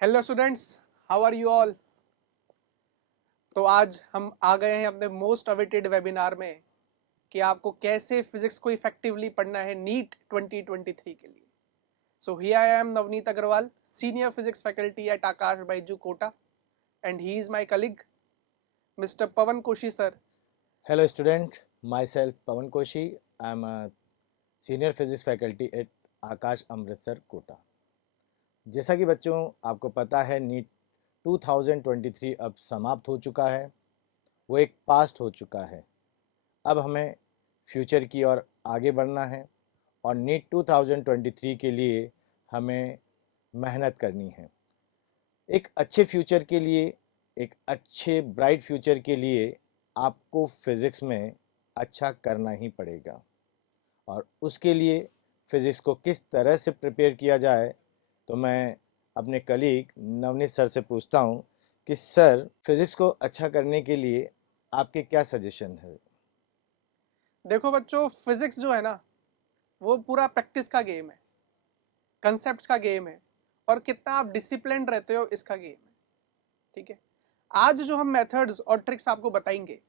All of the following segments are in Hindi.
Hello students, how are you all. तो आज हम आ गए हैं अपने मोस्ट अवेटेड वेबिनार में कि आपको कैसे फिजिक्स को इफेक्टिवली पढ़ना है नीट 2023 के लिए। So here I am Navneet Agarwal, senior physics faculty at Aakash Byju Kota, and he is my colleague mister Pawan Koshy sir. Hello student, myself Pawan Koshi. I am a senior physics faculty at आकाश अमृतसर कोटा। जैसा कि बच्चों आपको पता है नीट 2023 अब समाप्त हो चुका है, वो एक पास्ट हो चुका है। अब हमें फ्यूचर की ओर आगे बढ़ना है और नीट 2023 के लिए हमें मेहनत करनी है। एक अच्छे फ्यूचर के लिए, एक अच्छे ब्राइट फ्यूचर के लिए आपको फिज़िक्स में अच्छा करना ही पड़ेगा। और उसके लिए फ़िज़िक्स को किस तरह से प्रिपेयर किया जाए, तो मैं अपने कलीग नवनीत सर से पूछता हूँ कि सर फिज़िक्स को अच्छा करने के लिए आपके क्या सजेशन है। देखो बच्चों, फिजिक्स जो है ना, वो पूरा प्रैक्टिस का गेम है, कंसेप्ट का गेम है, और कितना आप डिसिप्लिन रहते हो इसका गेम है। ठीक है, आज जो हम मेथड्स और ट्रिक्स आपको बताएंगे,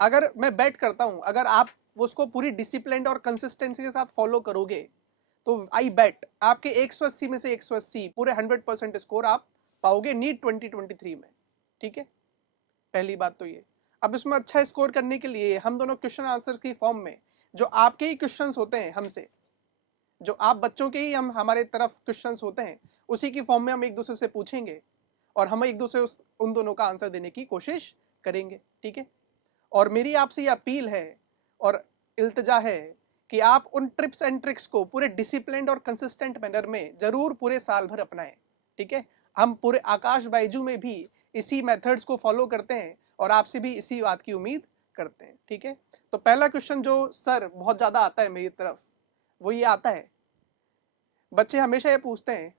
अगर मैं बेट करता हूं अगर आप उसको पूरी डिसिप्लिन और कंसिस्टेंसी के साथ फॉलो करोगे तो आई बेट आपके 180 में से 180 पूरे 100% स्कोर आप पाओगे नीट 2023 में। ठीक है, पहली बात तो ये। अब इसमें अच्छा स्कोर करने के लिए हम दोनों क्वेश्चन आंसर की फॉर्म में जो आपके ही क्वेश्चंस होते हैं हमसे, जो आप बच्चों के ही हम हमारे तरफ क्वेश्चंस होते हैं, उसी की फॉर्म में हम एक दूसरे से पूछेंगे और हम एक दूसरे उन दोनों का आंसर देने की कोशिश करेंगे। ठीक है, और मेरी आपसे ये अपील है और इल्तजा है कि आप उन ट्रिप्स एंड ट्रिक्स को पूरे डिसिप्लिन्ड और कंसिस्टेंट मैनर में जरूर पूरे साल भर अपनाएं। ठीक है, हम पूरे आकाश बाइजू में भी इसी मेथड्स को फॉलो करते हैं और आपसे भी इसी बात की उम्मीद करते हैं। ठीक है, तो पहला क्वेश्चन जो सर बहुत ज्यादा आता है मेरी तरफ, वो ये आता है, बच्चे हमेशा ये पूछते हैं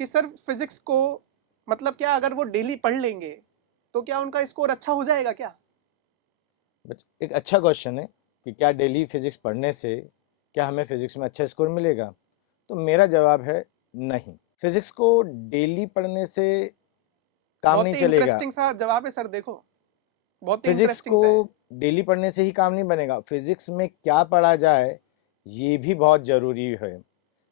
कि सर फिजिक्स को मतलब क्या अगर वो डेली पढ़ लेंगे तो क्या उनका स्कोर अच्छा हो जाएगा क्या। एक अच्छा क्वेश्चन है कि क्या डेली फिज़िक्स पढ़ने से क्या हमें फिज़िक्स में अच्छा स्कोर मिलेगा। तो मेरा जवाब है नहीं। फिज़िक्स को डेली पढ़ने से काम बहुत नहीं ही चलेगा। इंटरेस्टिंग सा जवाब है सर, देखो बहुत ही फिज़िक्स इंटरेस्टिंग को सा है। डेली पढ़ने से ही काम नहीं बनेगा। फिज़िक्स में क्या पढ़ा जाए ये भी बहुत ज़रूरी है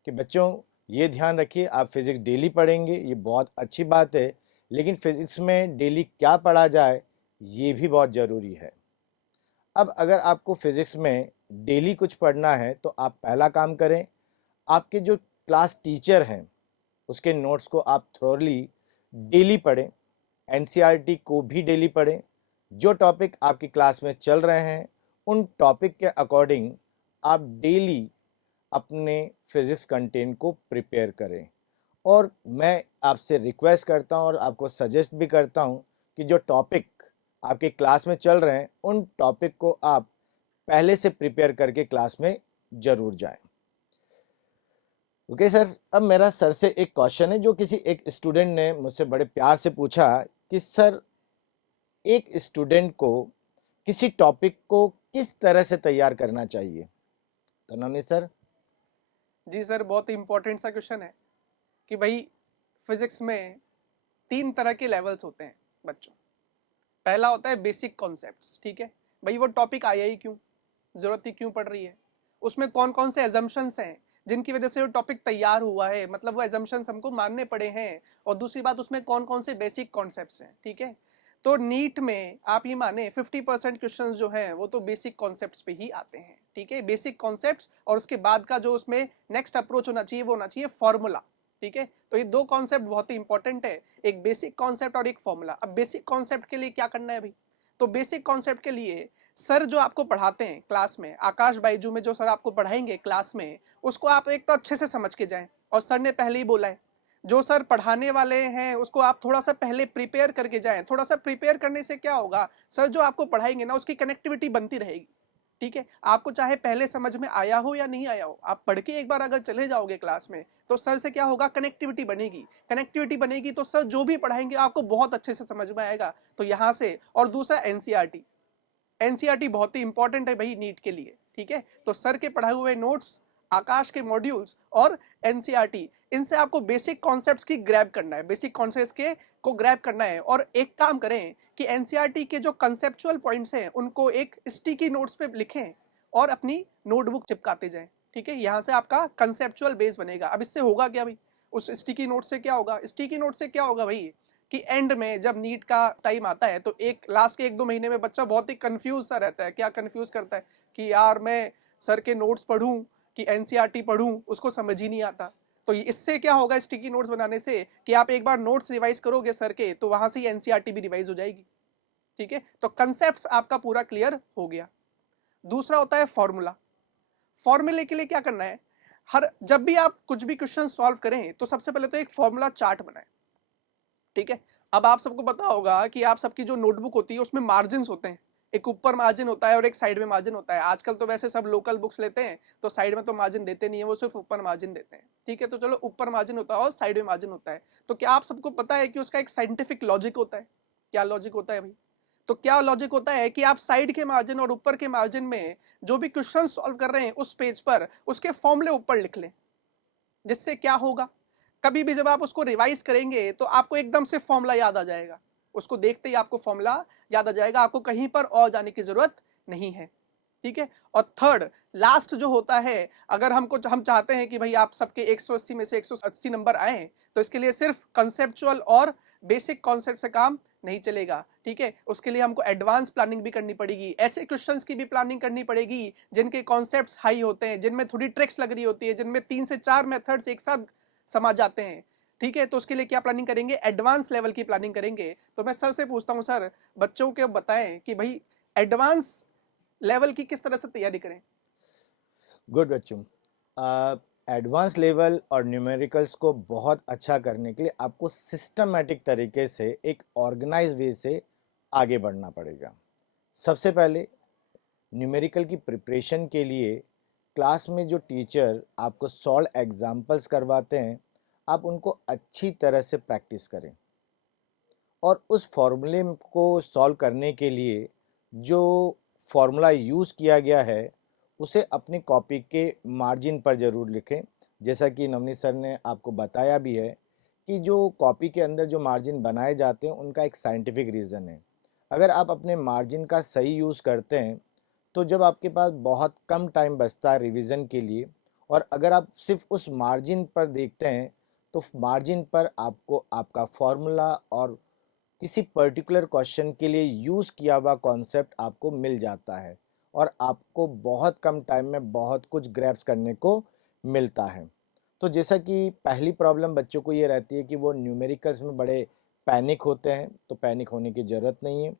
कि बच्चों ये ध्यान रखिए, आप फिज़िक्स डेली पढ़ेंगे ये बहुत अच्छी बात है, लेकिन फिज़िक्स में डेली क्या पढ़ा जाए ये भी बहुत ज़रूरी है। अब अगर आपको फिज़िक्स में डेली कुछ पढ़ना है तो आप पहला काम करें, आपके जो क्लास टीचर हैं उसके नोट्स को आप थॉरली डेली पढ़ें, एनसीईआरटी को भी डेली पढ़ें। जो टॉपिक आपकी क्लास में चल रहे हैं उन टॉपिक के अकॉर्डिंग आप डेली अपने फिज़िक्स कंटेंट को प्रिपेयर करें। और मैं आपसे रिक्वेस्ट करता हूं और आपको सजेस्ट भी करता हूं कि जो टॉपिक आपके क्लास में चल रहे हैं उन टॉपिक को आप पहले से प्रिपेयर करके क्लास में ज़रूर जाएं। ओके सर, अब मेरा सर से एक क्वेश्चन है जो किसी एक स्टूडेंट ने मुझसे बड़े प्यार से पूछा कि सर एक स्टूडेंट को किसी टॉपिक को किस तरह से तैयार करना चाहिए। तो नवनीत सर। जी सर, बहुत ही इंपॉर्टेंट सा क्वेश्चन है कि भाई फिजिक्स में तीन तरह के लेवल्स होते हैं बच्चों। पहला होता है बेसिक कॉन्सेप्ट्स। ठीक है, भाई वो टॉपिक आया ही क्यों, जरूरत ही क्यों पड़ रही है, उसमें कौन कौन से एजम्पशंस हैं जिनकी वजह से वो टॉपिक तैयार हुआ है, मतलब वो एजम्पशंस हमको मानने पड़े हैं। और दूसरी बात, उसमें कौन कौन से बेसिक कॉन्सेप्ट्स हैं। ठीक है, तो नीट में आप ये माने 50% क्वेश्चन जो हैं वो तो बेसिक कॉन्सेप्ट्स पे ही आते हैं। ठीक है, बेसिक कॉन्सेप्ट्स, और उसके बाद का जो उसमें नेक्स्ट अप्रोच होना चाहिए वो होना चाहिए फॉर्मूला। ठीक है, तो ये दो कॉन्सेप्ट बहुत ही इंपॉर्टेंट है, एक बेसिक कॉन्सेप्ट और एक फॉर्मूला। अब बेसिक कॉन्सेप्ट के लिए क्या करना है अभी, तो बेसिक कॉन्सेप्ट के लिए सर जो आपको पढ़ाते हैं क्लास में, आकाश बाइजू में जो सर आपको पढ़ाएंगे क्लास में, उसको आप एक तो अच्छे से समझ के जाएं। और सर ने पहले ही बोला है, जो सर पढ़ाने वाले हैं उसको आप थोड़ा सा पहले प्रिपेयर करके जाएं। थोड़ा सा प्रिपेयर करने से क्या होगा, सर जो आपको पढ़ाएंगे ना उसकी कनेक्टिविटी बनती रहेगी। ठीक है, आपको चाहे पहले समझ में आया हो या नहीं आया हो, आप पढ़ के एक बार अगर चले जाओगे क्लास में तो सर से क्या होगा, कनेक्टिविटी बनेगी। कनेक्टिविटी बनेगी तो सर जो भी पढ़ाएंगे आपको बहुत अच्छे से समझ में आएगा। तो यहाँ से, और दूसरा एनसीईआरटी, एनसीईआरटी बहुत ही इंपॉर्टेंट है भाई नीट के लिए। ठीक है, तो सर के पढ़ाए हुए नोट्स, आकाश के मॉड्यूल्स और एनसीईआरटी, इनसे आपको बेसिक कॉन्सेप्ट्स की ग्रैब करना है, बेसिक कॉन्सेप्ट्स के को ग्रैब करना है। और एक काम करें कि एनसीईआरटी के जो कंसेप्चुअल पॉइंट्स हैं उनको एक स्टिकी नोट्स पे लिखें और अपनी नोटबुक चिपकाते जाएं। ठीक है, यहाँ से आपका कंसेप्चुअल बेस बनेगा। अब इससे होगा क्या भाई, उस स्टिकी नोट से क्या होगा, स्टिकी नोट से क्या होगा भाई कि एंड में जब नीट का टाइम आता है तो एक लास्ट के 1-2 महीने में बच्चा बहुत ही कंफ्यूज सा रहता है। क्या कंफ्यूज करता है कि यार मैं सर के नोट्स पढ़ूं कि एनसीईआरटी पढ़ूं, उसको समझ ही नहीं आता। तो इससे क्या होगा स्टिकी नोट्स बनाने से कि आप एक बार नोट्स रिवाइज करोगे सर के तो वहां से ही एनसीईआरटी भी रिवाइज हो जाएगी। ठीक है, तो कंसेप्ट आपका पूरा क्लियर हो गया। दूसरा होता है फॉर्मूला। फॉर्मूले के लिए क्या करना है, हर जब भी आप कुछ भी क्वेश्चन सॉल्व करें तो सबसे पहले तो एक फॉर्मूला चार्ट बनाएं। ठीक है, अब आप सबको पता होगा कि आप सबकी जो नोटबुक होती है उसमें मार्जिन होते हैं, एक ऊपर मार्जिन होता है और एक साइड में मार्जिन होता है। आजकल तो वैसे सब लोकल बुक्स लेते हैं तो साइड में तो मार्जिन देते नहीं है, वो सिर्फ ऊपर मार्जिन देते हैं। ठीक है, तो चलो ऊपर मार्जिन होता है और साइड में मार्जिन होता है। तो क्या आप सबको पता है कि उसका एक साइंटिफिक लॉजिक होता है? क्या लॉजिक होता है भाई? तो क्या लॉजिक होता है कि आप साइड के मार्जिन और ऊपर के मार्जिन में जो भी क्वेश्चन सॉल्व कर रहे हैं उस पेज पर उसके फॉर्मूले ऊपर लिख लें। जिससे क्या होगा, कभी भी जब आप उसको रिवाइज करेंगे तो आपको एकदम से फॉर्मूला याद आ जाएगा। उसको देखते ही आपको फॉर्मूला याद आ जाएगा, आपको कहीं पर और जाने की जरूरत नहीं है। ठीक है, और थर्ड लास्ट जो होता है, अगर हम चाहते हैं कि भाई आप सबके 180 में से 180 नंबर आए तो इसके लिए सिर्फ कंसेप्चुअल और बेसिक कॉन्सेप्ट से काम नहीं चलेगा। ठीक है, उसके लिए हमको एडवांस प्लानिंग भी करनी पड़ेगी, ऐसे क्वेश्चंस की भी प्लानिंग करनी पड़ेगी जिनके कॉन्सेप्ट्स हाई होते हैं, जिनमें थोड़ी ट्रिक्स लग रही होती है, जिनमें 3 से 4 मेथड्स एक साथ समा जाते हैं। ठीक है, तो उसके लिए क्या प्लानिंग करेंगे, एडवांस लेवल की प्लानिंग करेंगे। तो मैं सर से पूछता हूँ, सर बच्चों को बताएं कि भाई एडवांस लेवल की किस तरह से तैयारी करें। गुड बच्चों, एडवांस लेवल और न्यूमेरिकल्स को बहुत अच्छा करने के लिए आपको सिस्टमेटिक तरीके से एक ऑर्गेनाइज वे से आगे बढ़ना पड़ेगा। सबसे पहले न्यूमेरिकल की प्रिपरेशन के लिए क्लास में जो टीचर आपको सॉल्व एग्जाम्पल्स करवाते हैं, आप उनको अच्छी तरह से प्रैक्टिस करें और उस फॉर्मूले को सॉल्व करने के लिए जो फॉर्मूला यूज़ किया गया है उसे अपनी कॉपी के मार्जिन पर ज़रूर लिखें। जैसा कि नवनीत सर ने आपको बताया भी है कि जो कॉपी के अंदर जो मार्जिन बनाए जाते हैं उनका एक साइंटिफिक रीज़न है। अगर आप अपने मार्जिन का सही यूज़ करते हैं तो जब आपके पास बहुत कम टाइम बचता है रिवीजन के लिए, और अगर आप सिर्फ उस मार्जिन पर देखते हैं तो मार्जिन पर आपको आपका फॉर्मूला और किसी पर्टिकुलर क्वेश्चन के लिए यूज़ किया हुआ कॉन्सेप्ट आपको मिल जाता है और आपको बहुत कम टाइम में बहुत कुछ ग्रैप्स करने को मिलता है। तो जैसा कि पहली प्रॉब्लम बच्चों को ये रहती है कि वो न्यूमेरिकल्स में बड़े पैनिक होते हैं, तो पैनिक होने की ज़रूरत नहीं है।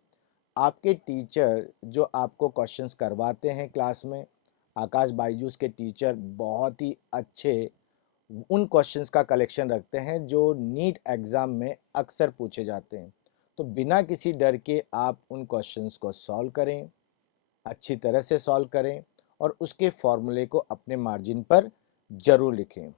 आपके टीचर जो आपको क्वेश्चंस करवाते हैं क्लास में, आकाश बायजूस के टीचर बहुत ही अच्छे उन क्वेश्चंस का कलेक्शन रखते हैं जो नीट एग्ज़ाम में अक्सर पूछे जाते हैं। तो बिना किसी डर के आप उन क्वेश्चंस को सॉल्व करें, अच्छी तरह से सॉल्व करें और उसके फॉर्मूले को अपने मार्जिन पर ज़रूर लिखें।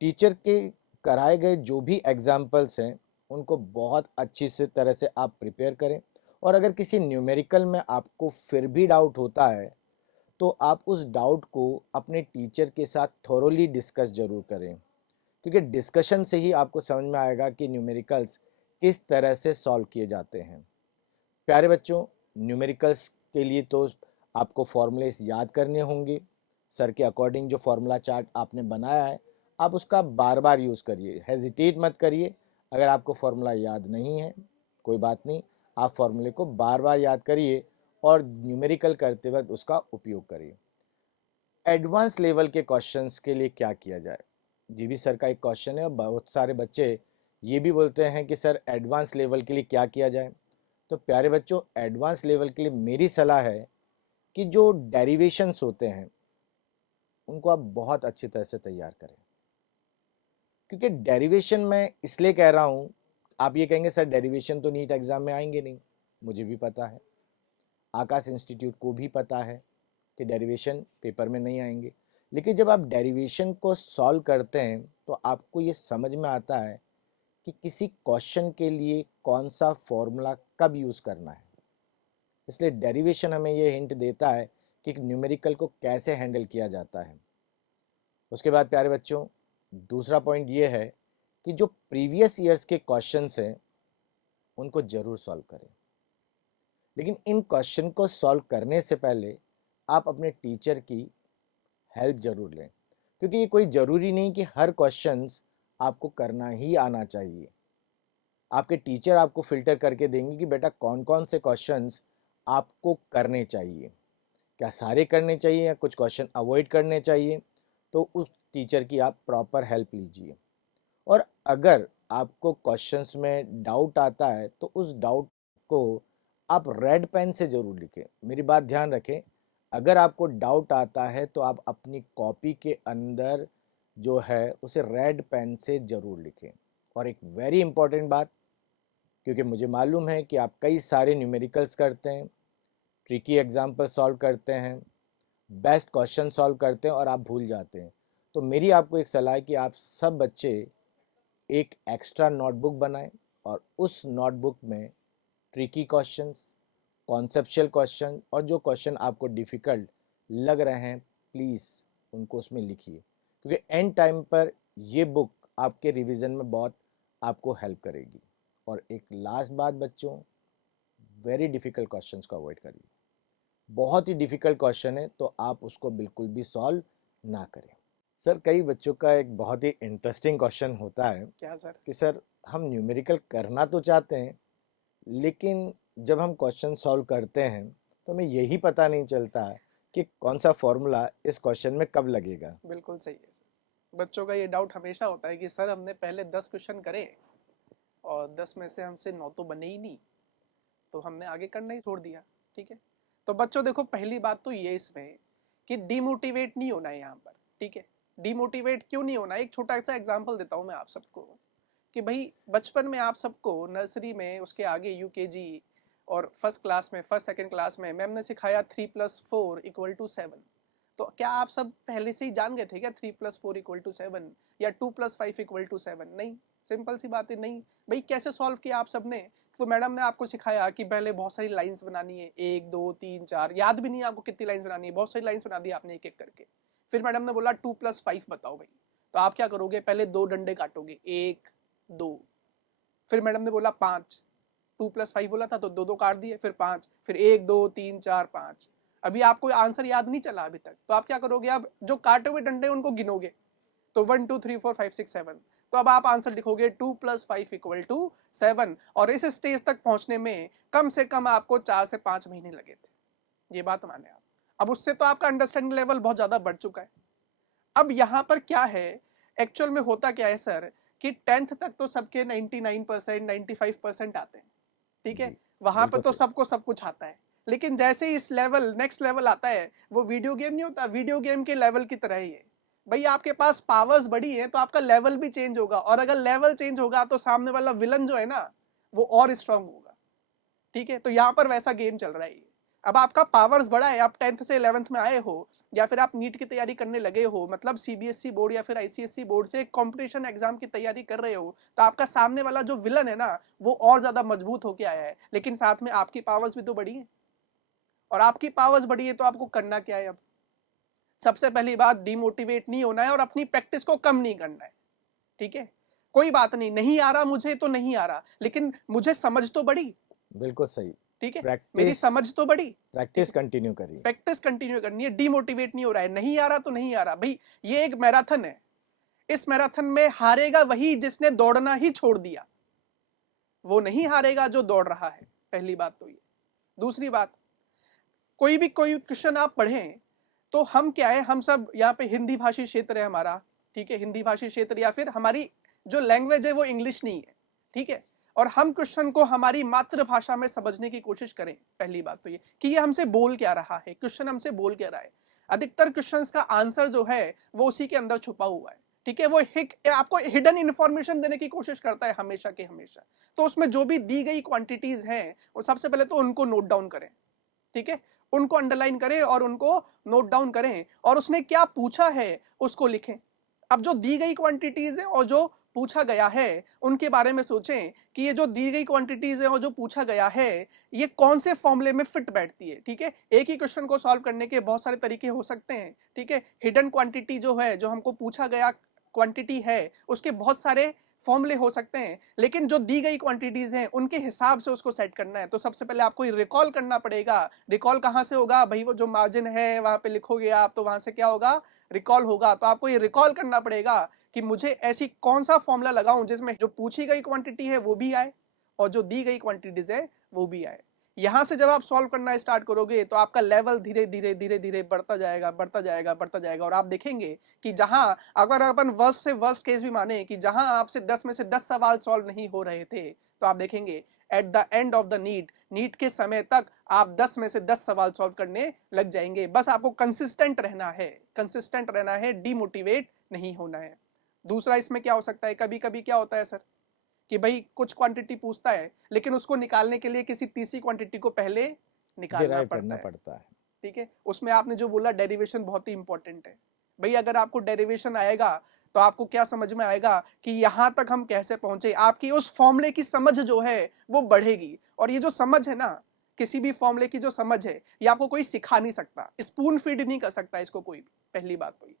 टीचर के कराए गए जो भी एग्जाम्पल्स हैं उनको बहुत अच्छी से तरह से आप प्रिपेयर करें, और अगर किसी न्यूमेरिकल में आपको फिर भी डाउट होता है तो आप उस डाउट को अपने टीचर के साथ थोरोली डिस्कस ज़रूर करें, क्योंकि डिस्कशन से ही आपको समझ में आएगा कि न्यूमेरिकल्स किस तरह से सॉल्व किए जाते हैं। प्यारे बच्चों, न्यूमेरिकल्स के लिए तो आपको फॉर्मूलेस याद करने होंगे। सर के अकॉर्डिंग जो फॉर्मूला चार्ट आपने बनाया है आप उसका बार बार यूज़ करिए, हेजिटेट मत करिए। अगर आपको फॉर्मूला याद नहीं है कोई बात नहीं, आप फॉर्मूले को बार बार याद करिए और न्यूमेरिकल करते वक्त उसका उपयोग करिए। एडवांस लेवल के क्वेश्चंस के लिए क्या किया जाए, ये भी सर का एक क्वेश्चन है और बहुत सारे बच्चे ये भी बोलते हैं कि सर एडवांस लेवल के लिए क्या किया जाए। तो प्यारे बच्चों, एडवांस लेवल के लिए मेरी सलाह है कि जो डेरिवेशंस होते हैं उनको आप बहुत अच्छी तरह से तैयार करें, क्योंकि डेरिवेशन मैं इसलिए कह रहा हूँ, आप ये कहेंगे सर डेरिवेशन तो नीट एग्जाम में आएंगे नहीं, मुझे भी पता है, आकाश इंस्टीट्यूट को भी पता है कि डेरिवेशन पेपर में नहीं आएंगे। लेकिन जब आप डेरिवेशन को सॉल्व करते हैं तो आपको ये समझ में आता है कि किसी क्वेश्चन के लिए कौन सा फॉर्मूला कब यूज़ करना है। इसलिए डेरिवेशन हमें ये हिंट देता है कि न्यूमेरिकल को कैसे हैंडल किया जाता है। उसके बाद प्यारे बच्चों, दूसरा पॉइंट ये है कि जो प्रीवियस ईयर्स के क्वेश्चंस हैं उनको ज़रूर सॉल्व करें, लेकिन इन क्वेश्चन को सॉल्व करने से पहले आप अपने टीचर की हेल्प ज़रूर लें, क्योंकि ये कोई ज़रूरी नहीं कि हर क्वेश्चंस आपको करना ही आना चाहिए। आपके टीचर आपको फ़िल्टर करके देंगे कि बेटा कौन कौन से क्वेश्चंस आपको करने चाहिए, क्या सारे करने चाहिए या कुछ क्वेश्चन अवॉइड करने चाहिए। तो उस टीचर की आप प्रॉपर हेल्प लीजिए। और अगर आपको क्वेश्चंस में डाउट आता है तो उस डाउट को आप रेड पेन से ज़रूर लिखें। मेरी बात ध्यान रखें, अगर आपको डाउट आता है तो आप अपनी कॉपी के अंदर जो है उसे रेड पेन से ज़रूर लिखें। और एक वेरी इंपॉर्टेंट बात, क्योंकि मुझे मालूम है कि आप कई सारे न्यूमेरिकल्स करते हैं, ट्रिकी एग्जाम्पल सॉल्व करते हैं, बेस्ट क्वेश्चन सॉल्व करते हैं और आप भूल जाते हैं। तो मेरी आपको एक सलाह है कि आप सब बच्चे एक एक्स्ट्रा नोटबुक बनाएं और उस नोटबुक में ट्रिकी क्वेश्चंस, कॉन्सेप्चुअल क्वेश्चन और जो क्वेश्चन आपको डिफ़िकल्ट लग रहे हैं प्लीज़ उनको उसमें लिखिए, क्योंकि एंड टाइम पर ये बुक आपके रिवीजन में बहुत आपको हेल्प करेगी। और एक लास्ट बात बच्चों, वेरी डिफ़िकल्ट क्वेश्चंस को अवॉइड करिए। बहुत ही डिफ़िकल्ट क्वेश्चन है तो आप उसको बिल्कुल भी सॉल्व ना करें। सर, कई बच्चों का एक बहुत ही इंटरेस्टिंग क्वेश्चन होता है क्या सर? कि सर हम न्यूमेरिकल करना तो चाहते हैं, लेकिन जब हम क्वेश्चन सॉल्व करते हैं तो हमें यही पता नहीं चलता कि कौन सा फॉर्मूला इस क्वेश्चन में कब लगेगा। बिल्कुल सही है सर। बच्चों का ये डाउट हमेशा होता है कि सर हमने पहले 10 क्वेश्चन करे और 10 में से हमसे 9 तो बने ही नहीं, तो हमने आगे करना ही छोड़ दिया। ठीक है, तो बच्चों देखो, पहली बात तो ये इसमें कि डिमोटिवेट नहीं होना है यहाँ पर। ठीक है, डिमोटिवेट क्यों नहीं होना, एक छोटा सा एग्जांपल देता हूँ मैं आप सबको कि भाई बचपन में आप सबको नर्सरी में, उसके आगे यूकेजी और फर्स्ट क्लास में, फर्स्ट सेकंड क्लास में मैम ने सिखाया 3+4=7। तो क्या आप सब पहले से ही जान गए थे क्या 3+4=7 या 2+5=7? नहीं, सिंपल सी बात है, नहीं। भाई कैसे सॉल्व किया आप सबने? तो मैडम ने आपको सिखाया कि पहले बहुत सारी लाइंस बनानी है, 1 2 3 4, याद भी नहीं है आपको कितनी लाइंस बनानी है, बहुत सारी लाइंस बना दी आपने एक एक करके। फिर मैडम ने बोला 2+5 बताओ भाई, तो आप क्या करोगे? पहले 2 डंडे काटोगे, 1 2। फिर मैडम ने बोला 5, 2+5 बोला था तो 2 2 काट दिए, फिर 5, फिर 1 2 3 4 5। अभी आपको आंसर याद नहीं चला अभी तक, तो आप क्या करोगे? अब जो काटे हुए डंडे उनको गिनोगे, तो 1 2 3 4 5 6 7। तो अब आप आंसर लिखोगे 2+5=7। और इस स्टेज तक पहुंचने में कम से कम आपको 4 से 5 महीने लगे थे, ये बात माने आप। अब उससे तो आपका अंडरस्टैंडिंग लेवल बहुत ज्यादा बढ़ चुका है। अब यहाँ पर क्या है, एक्चुअल में होता क्या है सर, कि 10th तक तो सबके 99% 95% आते हैं। ठीक है, जी, वहां पर बिल्कुल तो सही। सबको सब कुछ आता है। लेकिन जैसे ही इस लेवल, नेक्स्ट लेवल आता है, वो वीडियो गेम नहीं होता, वीडियो गेम के लेवल की तरह ही है। भाई आपके पास पावर्स बड़ी है तो आपका लेवल भी चेंज होगा, और अगर लेवल चेंज होगा तो सामने वाला विलन जो है ना, वो और स्ट्रांग होगा। ठीक है, तो यहाँ पर वैसा गेम चल रहा है। अब आपका पावर्स बड़ा है, आप 10th से 11th में आए हो, या फिर आप नीट की तैयारी करने लगे हो, मतलब सीबीएसई बोर्ड या फिर आईसीएसई बोर्ड से कंपटीशन एग्जाम की तैयारी कर रहे हो, तो आपका सामने वाला जो विलन है ना, वो और ज्यादा मजबूत होके आया है, लेकिन साथ में आपकी पावर्स भी तो बड़ी है। और आपकी पावर्स बड़ी है तो आपको करना क्या है? अब सबसे पहली बात, डिमोटिवेट नहीं होना है और अपनी प्रैक्टिस को कम नहीं करना है। ठीक है, कोई बात नहीं, नहीं आ रहा मुझे तो नहीं आ रहा, लेकिन मुझे समझ तो बड़ी। बिल्कुल सही। ठीक है, मेरी प्रैक्टिस, समझ तो बड़ी। ठीक प्रैक्टिस है, कंटिन्यू करिए। प्रैक्टिस कंटिन्यू करनी है, डिमोटिवेट नहीं हो रहा है, नहीं आ रहा तो नहीं आ रहा। भाई ये एक मैराथन है, इस मैराथन में हारेगा वही जिसने दौड़ना ही छोड़ दिया, वो नहीं हारेगा जो दौड़ रहा है। पहली बात तो ये। दूसरी बात, कोई क्वेश्चन आप पढ़ें तो हम क्या है, हम सब यहाँ पे हिंदी भाषी क्षेत्र है हमारा। ठीक है, हिंदी भाषी क्षेत्र, या फिर हमारी जो लैंग्वेज है वो इंग्लिश नहीं है। ठीक है, और हम क्वेश्चन को हमारी मातृभाषा में समझने की कोशिश करें। पहली बात तो ये कि ये हमसे बोल क्या रहा है, क्वेश्चन हमसे बोल क्या रहा है। अधिकतर क्वेश्चंस का आंसर जो है वो उसी के अंदर छुपा हुआ है। ठीक है, वो आपको हिडन इंफॉर्मेशन देने की कोशिश करता है हमेशा के हमेशा। तो उसमें जो भी दी गई क्वांटिटीज हैं, वो सबसे पहले तो उनको नोट डाउन करें। ठीक है, उनको अंडरलाइन करें और उनको नोट डाउन करें, और उसने क्या पूछा है उसको लिखें। अब जो दी गई क्वांटिटीज है और जो पूछा गया है उनके बारे में सोचें कि ये जो दी गई क्वांटिटीज है और जो पूछा गया है, ये कौन से फॉर्मूले में फिट बैठती है। ठीक है, एक ही क्वेश्चन को सॉल्व करने के बहुत सारे तरीके हो सकते हैं। ठीक है, हिडन क्वांटिटी जो है, जो हमको पूछा गया क्वांटिटी है उसके बहुत सारे फॉर्मूले हो सकते हैं, लेकिन जो दी गई क्वांटिटीज हैं उनके हिसाब से उसको सेट करना है। तो सबसे पहले आपको रिकॉल करना पड़ेगा। रिकॉल कहाँ से होगा भाई? वो जो मार्जिन है वहां पे लिखोगे आप, तो वहां से क्या होगा? रिकॉल होगा। तो आपको ये रिकॉल करना पड़ेगा कि मुझे ऐसी कौन सा फॉर्मूला लगाऊं जिसमें जो पूछी गई क्वांटिटी है वो भी आए और जो दी गई क्वांटिटीज है वो भी आए। यहां से जब आप सॉल्व करना स्टार्ट करोगे तो आपका लेवल धीरे धीरे धीरे धीरे बढ़ता जाएगा, बढ़ता जाएगा, बढ़ता जाएगा। और आप देखेंगे कि जहां, अगर अपन वर्स्ट से वर्स्ट केस भी माने कि जहां आपसे 10 में से 10 सवाल सॉल्व नहीं हो रहे थे, तो आप देखेंगे at the end of the NEET के समय तक आप 10 में से 10 सवाल सॉल्व करने लग जाएंगे। बस आपको कंसिस्टेंट रहना है, कंसिस्टेंट रहना है, डीमोटिवेट नहीं होना है। दूसरा इसमें क्या हो सकता है, कभी कभी क्या होता है सर कि भाई कुछ क्वांटिटी पूछता है लेकिन उसको निकालने के लिए किसी तीसरी क्वांटिटी को पहले निकालना डिराइव पड़ता करना है। पड़ता है। ठीक है, उसमें आपने जो बोला डेरिवेशन बहुत ही इंपॉर्टेंट है। भाई अगर आपको डेरिवेशन आएगा तो आपको क्या समझ में आएगा कि यहां तक हम कैसे पहुंचे, आपकी उस फॉर्मूले की समझ जो है वो बढ़ेगी। और ये जो समझ है ना, किसी भी फॉर्मूले की जो समझ है ये आपको कोई सिखा नहीं सकता, स्पून फीड नहीं कर सकता इसको कोई भी। पहली बात तो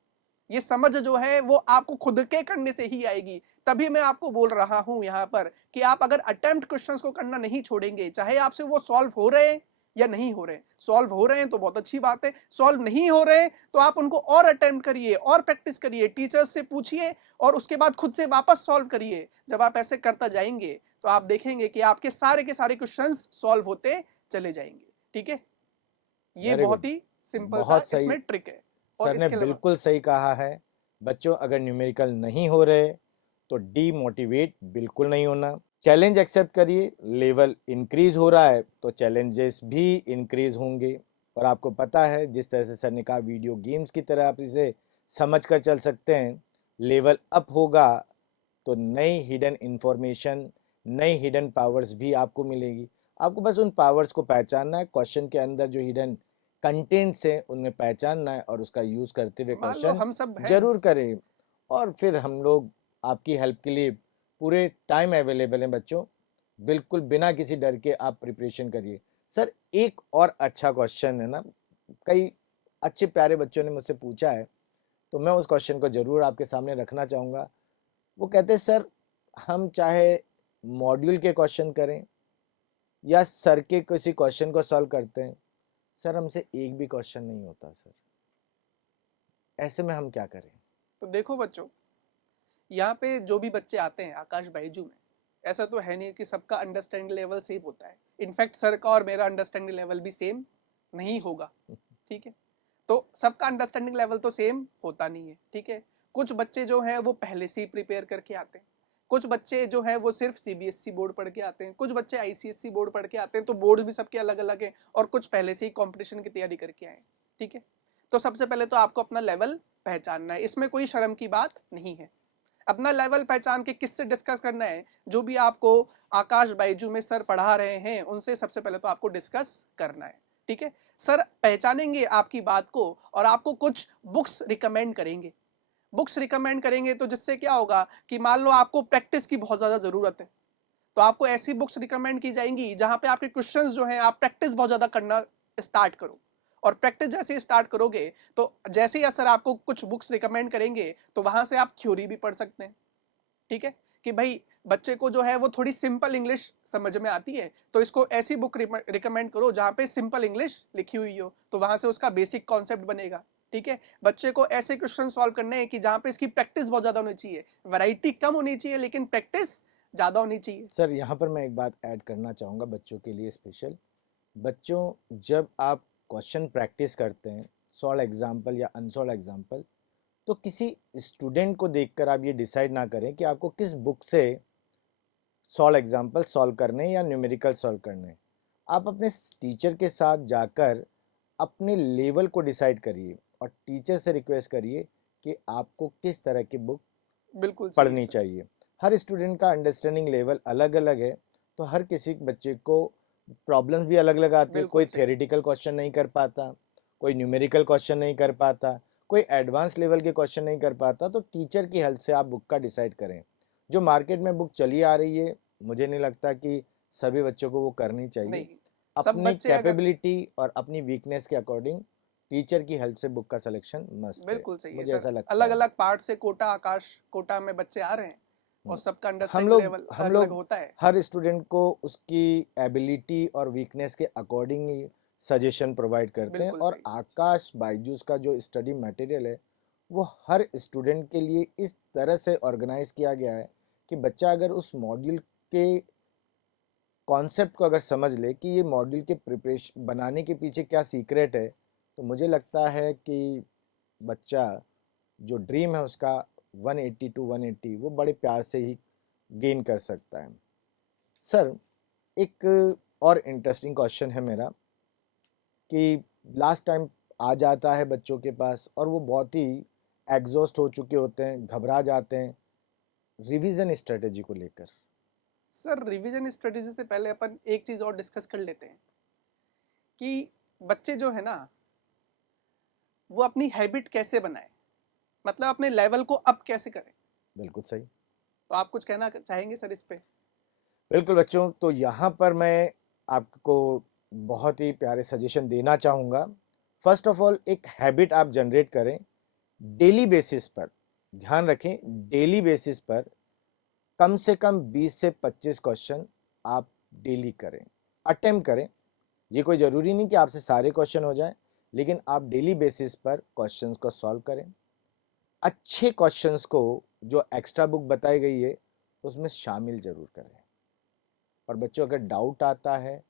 ये समझ जो है वो आपको खुद के करने से ही आएगी। तभी मैं आपको बोल रहा हूं यहां पर कि आप अगर अटेम्प्ट क्वेश्चंस को करना नहीं छोड़ेंगे, चाहे आपसे वो सॉल्व हो रहे हैं या नहीं हो रहे हैं। सॉल्व हो रहे हैं तो बहुत अच्छी बात है, सॉल्व नहीं हो रहे हैं तो आप उनको और अटेम्प्ट करिए और प्रैक्टिस करिए, टीचर्स से पूछिए और उसके बाद खुद से वापस सॉल्व करिए। जब आप ऐसे करता जाएंगे तो आप देखेंगे कि आपके सारे के सारे क्वेश्चंस सॉल्व होते चले जाएंगे। ठीक है, ये वेरी बहुत गुड, ही सिंपल सा बहुत सही। इसमें ट्रिक है। और सर ने इसके अलावा बिल्कुल सही कहा है। बच्चों, अगर न्यूमेरिकल नहीं हो रहे तो डीमोटिवेट बिल्कुल नहीं होना, चैलेंज एक्सेप्ट करिए। लेवल इंक्रीज हो रहा है तो चैलेंजेस भी इंक्रीज होंगे। और आपको पता है, जिस तरह से सर ने कहा, वीडियो गेम्स की तरह आप इसे समझ कर चल सकते हैं। लेवल अप होगा तो नई हिडन इंफॉर्मेशन, नई हिडन पावर्स भी आपको मिलेगी। आपको बस उन पावर्स को पहचानना है, क्वेश्चन के अंदर जो हिडन कंटेंट्स हैं उनमें पहचानना है और उसका यूज़ करते हुए मान लो क्वेश्चन हम सब हैं। जरूर करें। और फिर हम लोग आपकी हेल्प के लिए पूरे टाइम अवेलेबल हैं बच्चों। बिल्कुल बिना किसी डर के आप प्रिपरेशन करिए। सर, एक और अच्छा क्वेश्चन है ना, कई अच्छे प्यारे बच्चों ने मुझसे पूछा है, तो मैं उस क्वेश्चन को जरूर आपके सामने रखना चाहूँगा। वो कहते हैं, सर हम चाहे मॉड्यूल के क्वेश्चन करें या सर के किसी क्वेश्चन को सॉल्व करते हैं, सर हमसे एक भी क्वेश्चन नहीं होता सर, ऐसे में हम क्या करें? तो देखो बच्चों, यहाँ पे जो भी बच्चे आते हैं आकाश बायजू में, ऐसा तो है नहीं कि सबका अंडरस्टैंडिंग लेवल सेम होता है। इनफैक्ट सर का और मेरा अंडरस्टैंडिंग लेवल भी सेम नहीं होगा। ठीक है, तो सबका अंडरस्टैंडिंग लेवल तो सेम होता नहीं है। ठीक है, कुछ बच्चे जो हैं वो पहले से ही प्रिपेयर करके आते हैं, कुछ बच्चे जो हैं वो सिर्फ सीबीएसई बोर्ड पढ़ के आते हैं, कुछ बच्चे आईसीएसई बोर्ड पढ़ के आते हैं, तो बोर्ड भी सबके अलग अलग हैं, और कुछ पहले से ही कंपटीशन की तैयारी करके आए। ठीक है, तो सबसे पहले तो आपको अपना लेवल पहचानना है, इसमें कोई शर्म की बात नहीं है। अपना लेवल पहचान के किससे डिस्कस करना है? जो भी आपको आकाश बायजू में सर पढ़ा रहे हैं उनसे सबसे पहले तो आपको डिस्कस करना है। ठीक है, सर पहचानेंगे आपकी बात को और आपको कुछ बुक्स रिकमेंड करेंगे। बुक्स रिकमेंड करेंगे तो जिससे क्या होगा कि मान लो आपको प्रैक्टिस की बहुत ज़्यादा ज़रूरत है, तो आपको ऐसी बुक्स रिकमेंड की जाएंगी जहां पे आपके क्वेश्चंस जो हैं आप प्रैक्टिस बहुत ज़्यादा करना स्टार्ट करो। और प्रैक्टिस जैसे ही स्टार्ट करोगे तो जैसे ही सर आपको कुछ बुक्स रिकमेंड करेंगे तो वहां से आप थ्योरी भी पढ़ सकते हैं। ठीक है, कि भाई बच्चे को जो है वो थोड़ी सिंपल इंग्लिश समझ में आती है, तो इसको ऐसी बुक रिकमेंड करो जहाँ पे सिंपल इंग्लिश लिखी हुई हो, तो वहां से उसका बेसिक कॉन्सेप्ट बनेगा। ठीक है, बच्चे को ऐसे क्वेश्चन सॉल्व करने हैं कि जहाँ पे इसकी प्रैक्टिस बहुत ज्यादा होनी चाहिए, वैरायटी कम होनी चाहिए लेकिन प्रैक्टिस ज्यादा होनी चाहिए। सर यहाँ पर मैं एक बात ऐड करना चाहूँगा बच्चों के लिए स्पेशल। बच्चों, जब आप क्वेश्चन प्रैक्टिस करते हैं, सॉल्व एग्जाम्पल या अनसॉल्व एग्जाम्पल, तो किसी स्टूडेंट को देखकर आप ये डिसाइड ना करें कि आपको किस बुक से सॉल्व एग्जाम्पल सॉल्व करने या न्यूमेरिकल सॉल्व करने। आप अपने टीचर के साथ जाकर अपने लेवल को डिसाइड करिए और टीचर से रिक्वेस्ट करिए कि आपको किस तरह की बुक बिल्कुल सही है पढ़नी सर। चाहिए। हर स्टूडेंट का अंडरस्टैंडिंग लेवल अलग अलग है, तो हर किसी बच्चे को प्रॉब्लम्स भी अलग अलग आती है। बिल्कुल कोई सही। थ्योरेटिकल क्वेश्चन नहीं कर पाता, कोई न्यूमेरिकल क्वेश्चन नहीं कर पाता, कोई एडवांस लेवल के क्वेश्चन नहीं कर पाता। तो टीचर की हेल्प से आप बुक का डिसाइड करें। जो मार्केट में बुक चली आ रही है, मुझे नहीं लगता कि सभी बच्चों को वो करनी चाहिए। नहीं, सब अपनी बच्चे अगर कैपेबिलिटी और अपनी वीकनेस के अकॉर्डिंग टीचर की हेल्प से बुक का सिलेक्शन मस्ट है, बिल्कुल सही है मुझे ऐसा सर। लगता अलग है। अलग पार्ट से कोटा आकाश कोटा में बच्चे आ रहे हैं और हम्म, सबका हम अंडरस्टैंडिंग लोग लेवल हम अलग अलग लोग होता है। हर स्टूडेंट को उसकी एबिलिटी और वीकनेस के अकॉर्डिंग ही सजेशन प्रोवाइड करते हैं, बिल्कुल और सही। आकाश बायजूस का जो स्टडी मटेरियल है वो हर स्टूडेंट के लिए इस तरह से ऑर्गेनाइज किया गया है कि बच्चा अगर उस मॉड्यूल के कॉन्सेप्ट को अगर समझ ले कि ये मॉड्यूल के प्रिपरेशन बनाने के पीछे क्या सीक्रेट है, तो मुझे लगता है कि बच्चा जो ड्रीम है उसका 180 टू 180 वो बड़े प्यार से ही गेन कर सकता है। सर, एक और इंटरेस्टिंग क्वेश्चन है मेरा कि लास्ट टाइम आ जाता है बच्चों के पास और वो बहुत ही एग्जॉस्ट हो चुके होते हैं, घबरा जाते हैं रिवीजन स्ट्रेटेजी को लेकर। सर रिवीजन स्ट्रेटेजी से पहले अपन एक चीज और डिस्कस कर लेते हैं कि बच्चे जो है ना वो अपनी हैबिट कैसे बनाए, मतलब अपने लेवल को अप कैसे करें। बिल्कुल सही। तो आप कुछ कहना चाहेंगे सर इस पे? बिल्कुल बच्चों, तो यहाँ पर मैं आपको बहुत ही प्यारे सजेशन देना चाहूँगा। फर्स्ट ऑफ ऑल एक हैबिट आप जनरेट करें डेली बेसिस पर। ध्यान रखें, डेली बेसिस पर कम से कम 20 से 25 क्वेश्चन आप डेली करें, अटेम्प्ट करें। ये कोई ज़रूरी नहीं कि आपसे सारे क्वेश्चन हो जाएं, लेकिन आप डेली बेसिस पर क्वेश्चंस को सॉल्व करें। अच्छे क्वेश्चंस को जो एक्स्ट्रा बुक बताई गई है उसमें शामिल जरूर करें। और बच्चों अगर डाउट आता है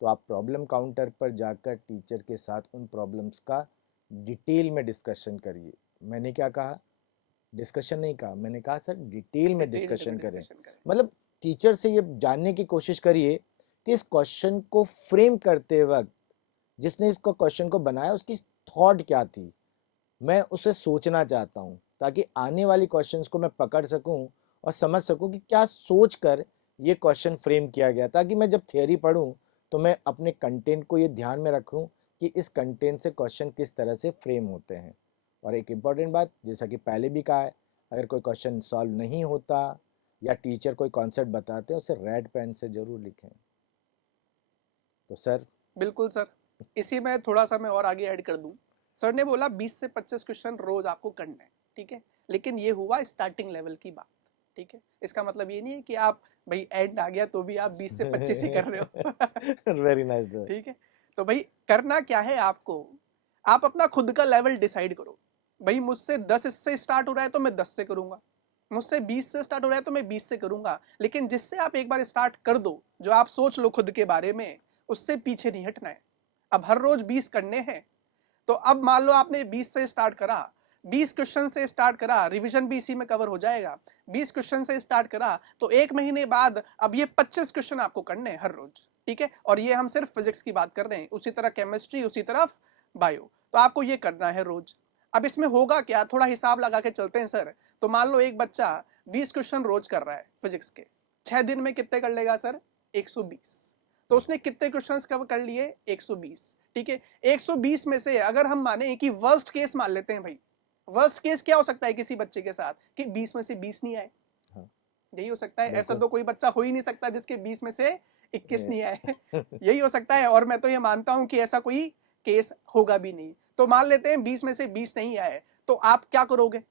तो आप प्रॉब्लम काउंटर पर जाकर टीचर के साथ उन प्रॉब्लम्स का डिटेल में डिस्कशन करिए। मैंने क्या कहा? डिस्कशन नहीं कहा, मैंने कहा सर डिटेल में डिटेल में डिस्कशन करें। डिस्कशन करें। मतलब टीचर से ये जानने की कोशिश करिए कि इस क्वेश्चन को फ्रेम करते वक्त जिसने इसको क्वेश्चन को बनाया उसकी थॉट क्या थी, मैं उसे सोचना चाहता हूँ ताकि आने वाली क्वेश्चंस को मैं पकड़ सकूं और समझ सकूं कि क्या सोच कर ये क्वेश्चन फ्रेम किया गया, ताकि मैं जब थियोरी पढूं तो मैं अपने कंटेंट को ये ध्यान में रखूं कि इस कंटेंट से क्वेश्चन किस तरह से फ्रेम होते हैं। और एक इम्पॉर्टेंट बात, जैसा कि पहले भी कहा है, अगर कोई क्वेश्चन सॉल्व नहीं होता या टीचर कोई कॉन्सेप्ट बताते हैं उसे रेड पेन से जरूर लिखें। तो सर। बिल्कुल सर, इसी में थोड़ा सा मैं और आगे ऐड कर दूं। सर ने बोला 20 से 25 क्वेश्चन रोज आपको करना है, ठीक है, लेकिन ये हुआ स्टार्टिंग लेवल की बात, ठीक है। इसका मतलब ये नहीं है कि आप भाई एंड आ गया तो भी आप 20 से 25 ही कर रहे हो। Very nice. ठीक है, तो भाई करना क्या है आपको, आप अपना खुद का लेवल डिसाइड करो। भाई मुझसे 10 से स्टार्ट हो रहा है तो मैं 10 से करूंगा, मुझसे 20 से स्टार्ट हो रहा है तो मैं 20 से करूंगा, लेकिन जिससे आप एक बार स्टार्ट कर दो, जो आप सोच लो खुद के बारे में, उससे पीछे नहीं हटना है। अब हर रोज 20 करने हैं, तो अब मान लो आपने 20 से स्टार्ट करा, 20 क्वेश्चन से स्टार्ट करा, रिवीजन भी इसी में कवर हो जाएगा। 20 क्वेश्चन से स्टार्ट करा तो एक महीने बाद अब ये 25 क्वेश्चन आपको करने हैं हर रोज, ठीक है। और ये हम सिर्फ फिजिक्स की बात कर रहे हैं, उसी तरह केमिस्ट्री, उसी तरफ बायो, तो आपको ये करना है रोज। अब इसमें होगा क्या, थोड़ा हिसाब लगा के चलते हैं सर। तो मान लो एक बच्चा 20 क्वेश्चन रोज कर रहा है फिजिक्स के, 6 दिन में कितने कर लेगा सर? 120। तो उसने कितने क्वेश्चंस कवर कर लिए? 120, ठीक है। 120 में से अगर हम माने कि वर्स्ट केस मान लेते हैं भाई, वर्स्ट केस क्या हो सकता है किसी बच्चे के साथ कि 20 में से 20 नहीं आए। हाँ, यही हो सकता है, ऐसा बिल्कुल। तो कोई बच्चा हो ही नहीं सकता जिसके 20 में से 21 नहीं आए। यही हो सकता है, और मैं तो ये मानता हूं कि ऐसा कोई केस होगा भी नहीं। तो मान लेते हैं 20 में से 20 नहीं आए, तो आप क्या करोगे?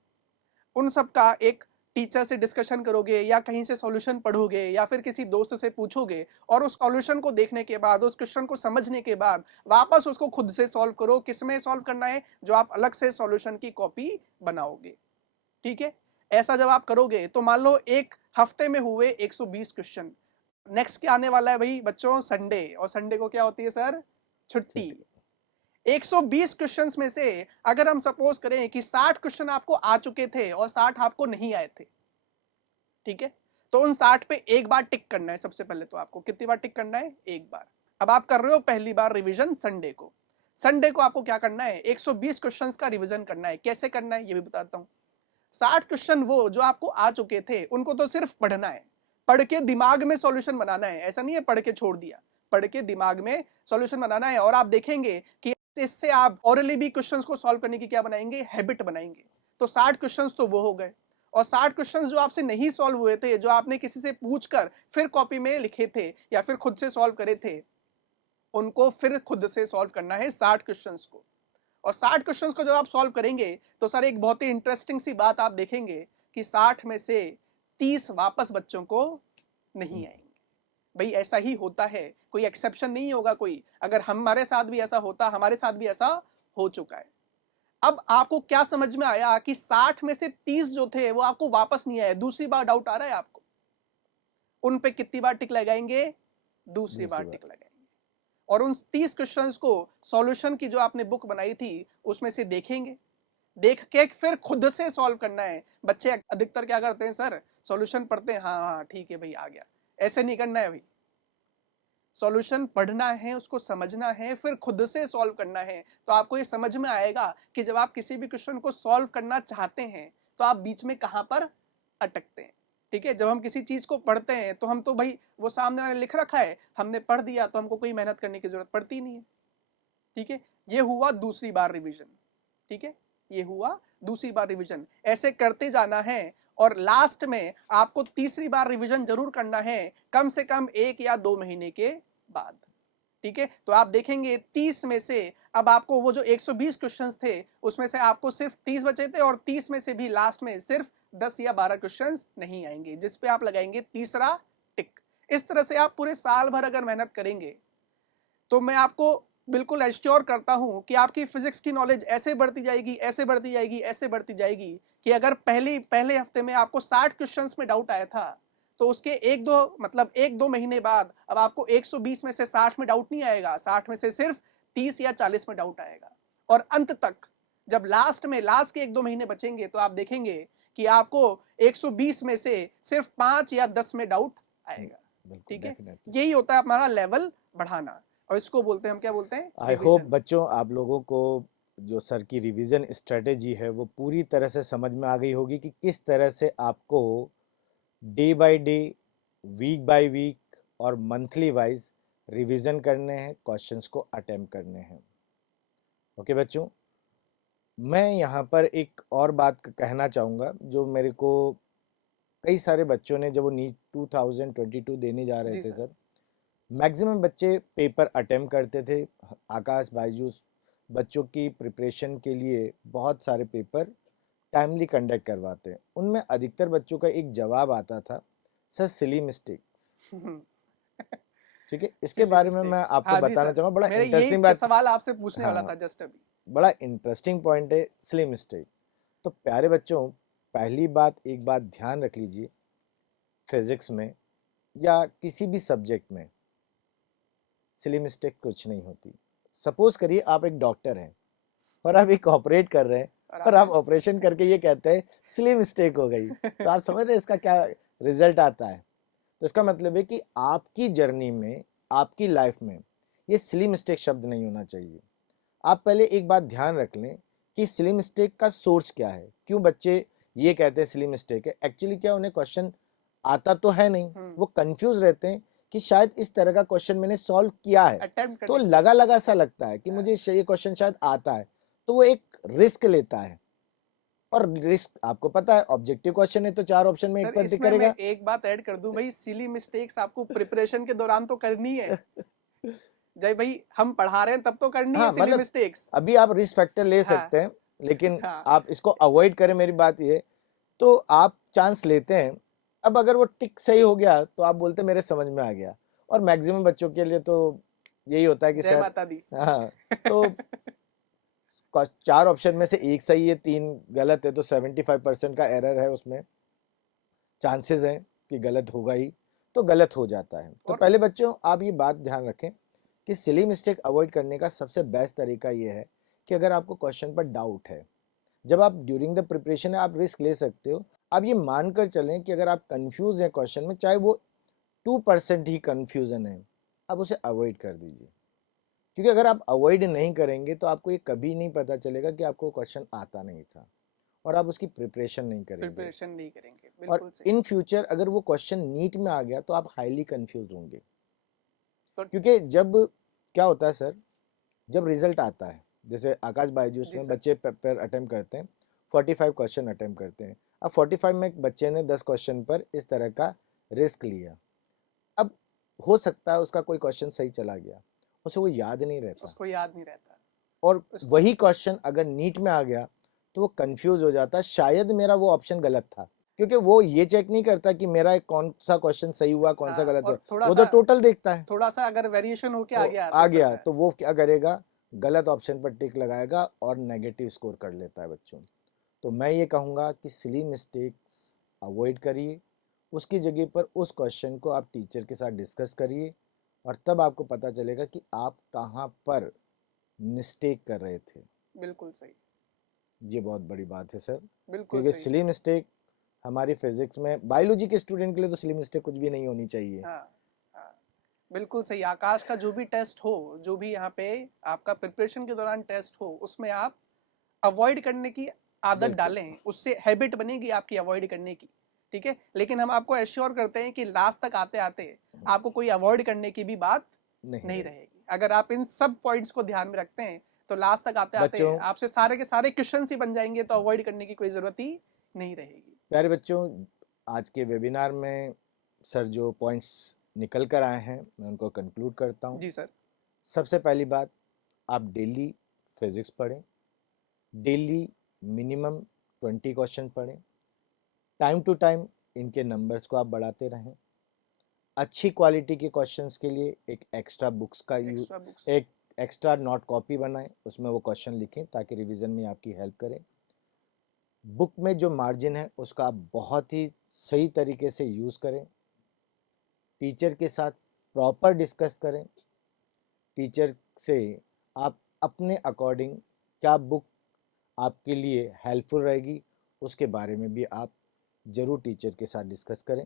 उन सब का एक टीचर से डिस्कशन करोगे, या कहीं से सॉल्यूशन पढ़ोगे, या फिर किसी दोस्त से पूछोगे, और उस सॉल्यूशन को देखने के बाद, उस क्वेश्चन को समझने के बाद वापस उसको खुद से सॉल्व करो। किसमें सॉल्व करना है? जो आप अलग से सॉल्यूशन की कॉपी बनाओगे, ठीक है। ऐसा जब आप करोगे तो मान लो एक हफ्ते में हुए 120 क्वेश्चन। नेक्स्ट क्या आने वाला है भाई बच्चों? संडे, और संडे को क्या होती है सर? छुट्टी। 120 क्वेश्चंस में से अगर हम सपोज करें कि 60 क्वेश्चन आपको आ चुके थे और 60 आपको नहीं आए थे, ठीक है, तो उन 60 पे एक बार टिक करना है। सबसे पहले तो आपको कितनी बार टिक करना है? एक बार। अब आप कर रहे हो पहली बार रिवीजन संडे को, संडे को आपको क्या करना है? 120 क्वेश्चंस का रिवीजन करना है। कैसे करना है ये भी बताता हूं। 60 क्वेश्चन वो जो आपको आ चुके थे उनको तो सिर्फ पढ़ना है, पढ़ के दिमाग में सॉल्यूशन बनाना है। ऐसा नहीं है पढ़ के छोड़ दिया, पढ़ के दिमाग में सॉल्यूशन बनाना है। और आप देखेंगे कि इससे आप ऑरली भी क्वेश्चंस को सॉल्व करने की क्या बनाएंगे? हैबिट बनाएंगे। तो 60 क्वेश्चंस तो वो हो गए, और 60 क्वेश्चंस जो आपसे नहीं सॉल्व हुए थे, जो आपने किसी से पूछकर फिर कॉपी में लिखे थे या फिर खुद से सॉल्व करे थे, उनको फिर खुद से सॉल्व करना है 60 क्वेश्चंस को। और 60 क्वेश्चंस को जब आप सॉल्व करेंगे तो सर एक बहुत ही इंटरेस्टिंग सी बात आप देखेंगे कि 60 में से 30 वापस बच्चों को नहीं आएंगे। भाई ऐसा ही होता है, कोई एक्सेप्शन नहीं होगा कोई। अगर हमारे साथ भी ऐसा होता, हमारे साथ भी ऐसा हो चुका है। अब आपको क्या समझ में आया कि 60 में से 30 जो थे वो आपको वापस नहीं आए। दूसरी बार डाउट आ रहा है आपको, उन पे कितनी बार टिक लगाएंगे? दूसरी बार टिक लगाएंगे। और उन 30 क्वेश्चंस को सॉल्यूशन की जो आपने बुक बनाई थी उसमें से देखेंगे, देख के फिर खुद से सॉल्व करना है। बच्चे अधिकतर क्या करते हैं सर, सॉल्यूशन पढ़ते हैं, हाँ हाँ ठीक है भाई आ गया। ऐसे नहीं करना है भाई, सॉल्यूशन पढ़ना है, उसको समझना है, फिर खुद से सॉल्व करना है। तो आपको ये समझ में आएगा कि जब आप किसी भी क्वेश्चन को सॉल्व करना चाहते हैं तो आप बीच में कहां पर अटकते हैं। ठीक है, जब हम किसी चीज को पढ़ते हैं तो हम तो भाई वो सामने वाले लिख रखा है, हमने पढ़ दिया तो हमको कोई मेहनत करने की जरूरत पड़ती नहीं है। ठीक है, ये हुआ दूसरी बार रिवीजन। ठीक है, ये हुआ दूसरी बार रिवीजन। ऐसे करते जाना है और लास्ट में आपको तीसरी बार रिवीजन जरूर करना है, कम से कम 1 या 2 महीने के बाद। ठीक है, तो आप देखेंगे 30 में से अब आपको वो जो 120 क्वेश्चंस थे उसमें से आपको सिर्फ 30 बचे थे, और 30 में से भी लास्ट में सिर्फ 10 या 12 क्वेश्चंस नहीं आएंगे, जिस पे आप लगाएंगे तीसरा टिक। इस तरह से आप पूरे साल भर अगर मेहनत करेंगे तो मैं आपको बिल्कुल एश्योर करता हूं कि आपकी फिजिक्स की नॉलेज ऐसे बढ़ती जाएगी, ऐसे बढ़ती जाएगी, ऐसे बढ़ती जाएगी कि अगर पहले हफ्ते में आपको 60 क्वेश्चंस में डाउट आया था तो उसके एक दो महीने बाद अब आपको 120 में से 60 में डाउट नहीं आएगा, 60 में से सिर्फ 30 या 40 में डाउट आएगा। और अंत तक जब लास्ट के 1-2 महीने बचेंगे तो आप देखेंगे कि आपको 120 में से सिर्फ 5 या 10 में डाउट आएगा। ठीक है, यही होता है हमारा लेवल बढ़ाना, और इसको बोलते हैं, हम क्या बोलते हैं, आई होप बच्चों आप लोगों को जो सर की रिवीजन स्ट्रेटेजी है वो पूरी तरह से समझ में आ गई होगी कि किस तरह से आपको day by day, week by week और मंथली वाइज रिवीजन करने हैं, क्वेश्चंस को अटेम्प्ट करने हैं। ओके बच्चों, मैं यहाँ पर एक और बात कहना चाहूँगा जो मेरे को कई सारे बच्चों ने, जब वो नीट 2022 देने जा रहे थे सर, मैक्सिमम बच्चे पेपर अटेम्प्ट करते थे। आकाश बायजूस बच्चों की प्रिपरेशन के लिए बहुत सारे पेपर टाइमली कंडक्ट करवाते हैं। उनमें अधिकतर बच्चों का एक जवाब आता था, सर सिली मिस्टेक्स। ठीक है, इसके बारे में मैं आपको बताना चाहूँगा, बड़ा इंटरेस्टिंग बात, सवाल आपसे पूछने वाला था जस्ट अभी, बड़ा इंटरेस्टिंग पॉइंट है सिली मिस्टेक। तो प्यारे बच्चों, पहली बात एक बात ध्यान रख लीजिए, फिजिक्स में या किसी भी सब्जेक्ट में सिली मिस्टेक कुछ नहीं होती। सपोज करिए आप एक डॉक्टर हैं और आप एक ऑपरेट कर रहे हैं और आप ऑपरेशन करके ये कहते हैं सिली मिस्टेक हो गई, तो आप समझ रहे हैं इसका क्या रिजल्ट आता है। तो इसका मतलब है कि आपकी जर्नी में, आपकी लाइफ में ये सिली मिस्टेक शब्द नहीं होना चाहिए। आप पहले एक बात ध्यान रख लें कि सिली मिस्टेक का सोर्स क्या है, क्यों बच्चे ये कहते हैं सिली मिस्टेक है। एक्चुअली क्या, उन्हें क्वेश्चन आता तो है नहीं, वो कंफ्यूज रहते हैं कि शायद इस तरह का क्वेश्चन मैंने सॉल्व किया है, तो लगा सा लगता है कि मुझे ये क्वेश्चन शायद आता है, तो वो एक रिस्क लेता है। और रिस्क आपको पता है, ऑब्जेक्टिव क्वेश्चन है तो 4 ऑप्शन में एक पर टिक करेगा। मैं एक बात ऐड कर दूं भाई, सिली मिस्टेक्स आपको प्रिपरेशन के दौरान तो करनी है। जय भाई हम पढ़ा रहे हैं तब तो करनी है सिली मिस्टेक्स। अभी आप रिस्क फैक्टर ले सकते हैं, लेकिन आप इसको अवॉइड करें, मेरी बात ये। तो आप चांस लेते हैं, अब अगर वो टिक सही हो गया तो आप बोलते मेरे समझ में आ गया। और मैक्सिमम बच्चों के लिए तो यही होता है कि जय माता दी। हाँ, तो 4 ऑप्शन में से एक सही है, 3 गलत है, तो 75% का एरर है उसमें, चांसेस हैं कि गलत होगा ही, तो गलत हो जाता है। तो पहले बच्चों आप ये बात ध्यान रखें कि सिली मिस्टेक अवॉइड करने का सबसे बेस्ट तरीका ये है कि अगर आपको क्वेश्चन पर डाउट है, जब आप ड्यूरिंग द प्रिपरेशन आप रिस्क ले सकते हो। आप ये मानकर चलें कि अगर आप कंफ्यूज हैं क्वेश्चन में, चाहे वो 2% ही कंफ्यूजन है, आप उसे अवॉइड कर दीजिए। क्योंकि अगर आप अवॉइड नहीं करेंगे तो आपको ये कभी नहीं पता चलेगा कि आपको क्वेश्चन आता नहीं था और आप उसकी प्रिपरेशन नहीं करेंगे। और इन फ्यूचर अगर वो क्वेश्चन नीट में आ गया तो आप हाईली कंफ्यूज होंगे। क्योंकि जब क्या होता है सर, जब रिजल्ट आता है, जैसे आकाश बायजूस में बच्चे पेपर अटेम्प्ट करते हैं, 45 क्वेश्चन अटेम्प्ट करते हैं। अब 45 में बच्चे ने 10 क्वेश्चन पर इस तरह का रिस्क लिया। अब हो सकता है उसका कोई क्वेश्चन सही चला गया, उसे वो याद नहीं रहता, उसको याद नहीं रहता। और उसको। वही क्वेश्चन अगर नीट में आ गया तो वो कंफ्यूज हो जाता, शायद मेरा वो ऑप्शन गलत था, क्योंकि वो ये चेक नहीं करता कि मेरा कौन सा क्वेश्चन सही हुआ कौन सा हाँ, गलत हुआ, और थोड़ा वो तो सा टोटल देखता है। थोड़ा सा अगर वेरिएशन होके आ तो गया आ तो फिर गया तो वो क्या करेगा, गलत ऑप्शन पर टिक लगाएगा और नेगेटिव स्कोर कर लेता है बच्चों। तो मैं ये कहूँगा कि सिली मिस्टेक्स अवॉइड करिए, उसकी जगह पर उस क्वेश्चन को आप टीचर के साथ डिस्कस करिए और तब आपको पता चलेगा कि आप कहाँ पर मिस्टेक कर रहे थे। बिल्कुल सही, ये बहुत बड़ी बात है सर, बिल्कुल क्योंकि सही। सिली मिस्टेक हमारी फिजिक्स में, बायोलॉजी के स्टूडेंट के लिए तो सिली मिस्टेक कुछ भी नहीं होनी चाहिए। हाँ, हाँ, बिल्कुल सही। आकाश का जो भी टेस्ट हो, जो भी यहाँ पे आपका प्रिपरेशन के दौरान टेस्ट हो, उसमें आप अवॉइड करने की आदत बिल्कुल डालें, उससे हैबिट बनेगी आपकी अवॉइड करने की। ठीक है, लेकिन हम आपको एश्योर करते हैं कि लास्ट तक आते आते आपको कोई अवॉइड करने की भी बात नहीं नहीं रहेगी। रहेगी। अगर आप इन सब पॉइंट्स को ध्यान में रखते हैं तो लास्ट तक आते आते बच्चों, आपसे सारे के सारे क्वेश्चन ही बन जाएंगे, तो अवॉइड करने की कोई जरूरत ही नहीं रहेगी। प्यारे बच्चों, आज के वेबिनार में सर जो पॉइंट्स निकल कर आए हैं मैं उनको कंक्लूड करता हूँ। जी सर। सबसे पहली बात, आप डेली फिजिक्स पढ़ें, डेली मिनिमम 20 क्वेश्चन पढ़ें, टाइम टू टाइम इनके नंबर्स को आप बढ़ाते रहें। अच्छी क्वालिटी के क्वेश्चंस के लिए एक एक्स्ट्रा बुक्स का यूज, एक्स्ट्रा बुक्स। एक एक्स्ट्रा नोट कॉपी बनाएं, उसमें वो क्वेश्चन लिखें ताकि रिवीजन में आपकी हेल्प करें। बुक में जो मार्जिन है उसका आप बहुत ही सही तरीके से यूज़ करें। टीचर के साथ प्रॉपर डिस्कस करें। टीचर से आप अपने अकॉर्डिंग क्या बुक आपके लिए हेल्पफुल रहेगी उसके बारे में भी आप ज़रूर टीचर के साथ डिस्कस करें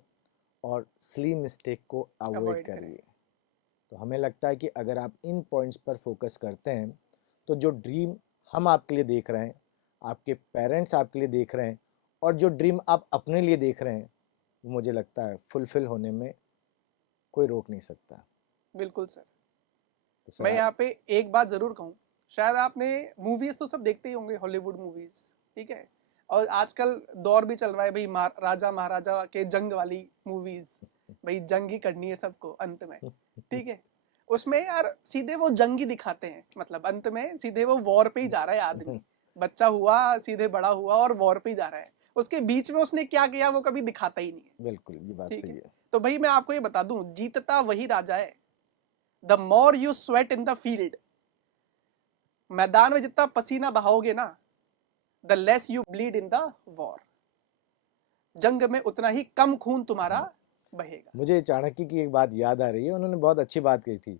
और सिली मिस्टेक को अवॉइड अवॉइड करें। करिए। तो हमें लगता है कि अगर आप इन पॉइंट्स पर फोकस करते हैं तो जो ड्रीम हम आपके लिए देख रहे हैं, आपके पेरेंट्स आपके लिए देख रहे हैं और जो ड्रीम आप अपने लिए देख रहे हैं, वो मुझे लगता है फुलफिल होने में कोई रोक नहीं सकता। बिल्कुल सर। तो सर मैं आप यहाँ पे एक बात जरूर कहूँ, शायद आपने मूवीज तो सब देखते ही होंगे, हॉलीवुड मूवीज। ठीक है, और आजकल दौर भी चल रहा है भाई राजा महाराजा के जंग वाली मूवीज। भाई जंग ही करनी है सबको अंत में। ठीक है, उसमें यार सीधे वो जंग ही दिखाते हैं, मतलब अंत में सीधे वो वॉर पे ही जा रहा है आदमी। बच्चा हुआ सीधे बड़ा हुआ और वॉर पे ही जा रहा है, उसके बीच में उसने क्या किया वो कभी दिखाता ही नहीं है। बिल्कुल, ये बात ठीक सही है, है। तो भाई मैं आपको ये बता दूं, जीतता वही राजा है। The more you sweat in the field, मैदान में जितना पसीना बहाओगे ना, the less you bleed in the war, जंग में उतना ही कम खून तुम्हारा बहेगा। मुझे चाणक्य की एक बात याद आ रही है, उन्होंने बहुत अच्छी बात कही थी,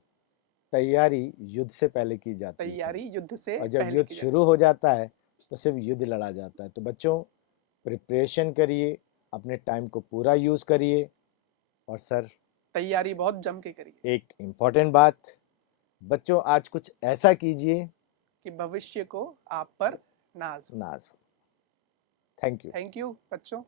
तैयारी युद्ध से पहले की जाती है तैयारी युद्ध से और जब पहले युद्ध की जाती शुरू हो जाता है तो सिर्फ युद्ध लड़ा जाता है। तो बच्चों, प्रिपरेशन करिए, अपने टाइम को पूरा यूज़ करिए और सर तैयारी बहुत जम के करिए एक इम्पॉर्टेंट बात, बच्चों आज कुछ ऐसा कीजिए कि भविष्य को आप पर नाज हो। नाज हो। Thank you. थैंक यू बच्चों।